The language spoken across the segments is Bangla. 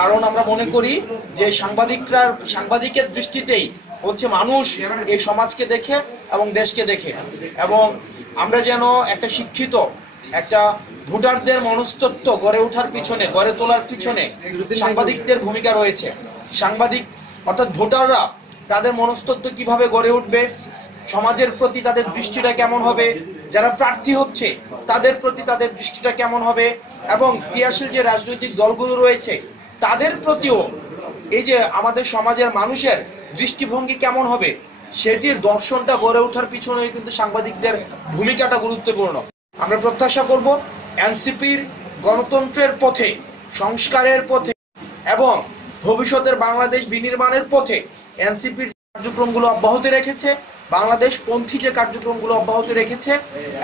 কারণ আমরা মনে করি যে সাংবাদিকের দৃষ্টিতেই হচ্ছে মানুষ এই সমাজকে দেখে এবং দেশকে দেখে, এবং আমরা যেন একটা শিক্ষিত একটা ভোটারদের মনস্তত্ত্ব গড়ে ওঠার পিছনে, গড়ে তোলার পিছনে সাংবাদিকদের ভূমিকা রয়েছে। সাংবাদিক অর্থাৎ ভোটাররা তাদের মনস্তত্ত্ব কিভাবে গড়ে উঠবে, সমাজের প্রতি তাদের দৃষ্টিটা কেমন হবে, যারা প্রার্থী হচ্ছে তাদের প্রতি তাদের দৃষ্টিটা কেমন হবে, এবং ক্রিয়াশীল যে রাজনৈতিক দলগুলো রয়েছে তাদের প্রতিও এই যে আমাদের সমাজের মানুষের দৃষ্টিভঙ্গি কেমন হবে, সেটির দর্শনটা গড়ে ওঠার পিছনে কিন্তু সাংবাদিকদের ভূমিকাটা গুরুত্বপূর্ণ। আমরা প্রত্যাশা করব এনসিপির গণতন্ত্রের পথে, সংস্কারের পথে এবং ভবিষ্যতের বাংলাদেশ বিনির্মাণের পথে এনসিপির কার্যক্রমগুলো অব্যাহত রেখেছে, বাংলাদেশ পন্থী যে কার্যক্রমগুলো অব্যাহত রেখেছে,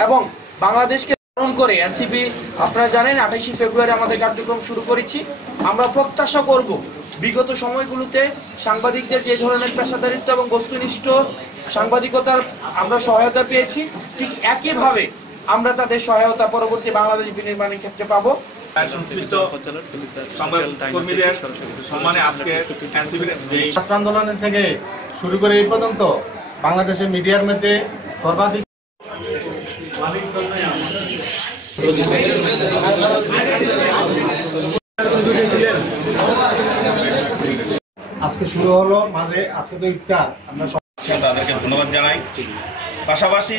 এবং বাংলাদেশকে ধারণ করে এনসিপি, আপনারা জানেন 28 ফেব্রুয়ারি আমাদের কার্যক্রম শুরু করেছি। আমরা প্রত্যাশা করব বিগত সময়গুলোতে সাংবাদিকদের যে ধরনের পেশাদারিত্ব এবং বস্তুনিষ্ঠ সাংবাদিকতার আমরা সহায়তা পেয়েছি, ঠিক একইভাবে আমরা তাদের সহায়তা পরবর্তী বাংলাদেশ বিনির্মাণের ক্ষেত্রে পাবো। সংশ্লিষ্ট সংবাদকর্মীদের সম্মানে আজকে এনসিপির যে ছাত্র আন্দোলন থেকে শুরু করে এই পর্যন্ত বাংলাদেশের মিডিয়ার মধ্যে সর্বাধিক আজকে শুরু হলো, মাঝে আজকে তো ইফতার, আমরা তাদেরকে ধন্যবাদ জানাই। পাশাপাশি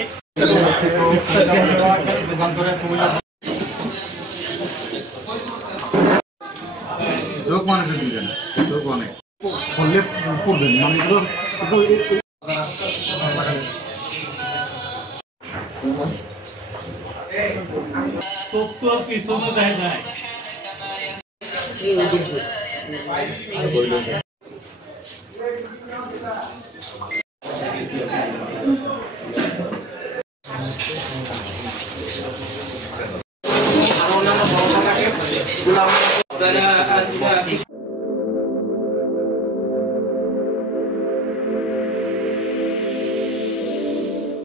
লোক মানুষের দিকে না, লোক অনেক করলে পড়বেন মানে পিছনে দেয় নাই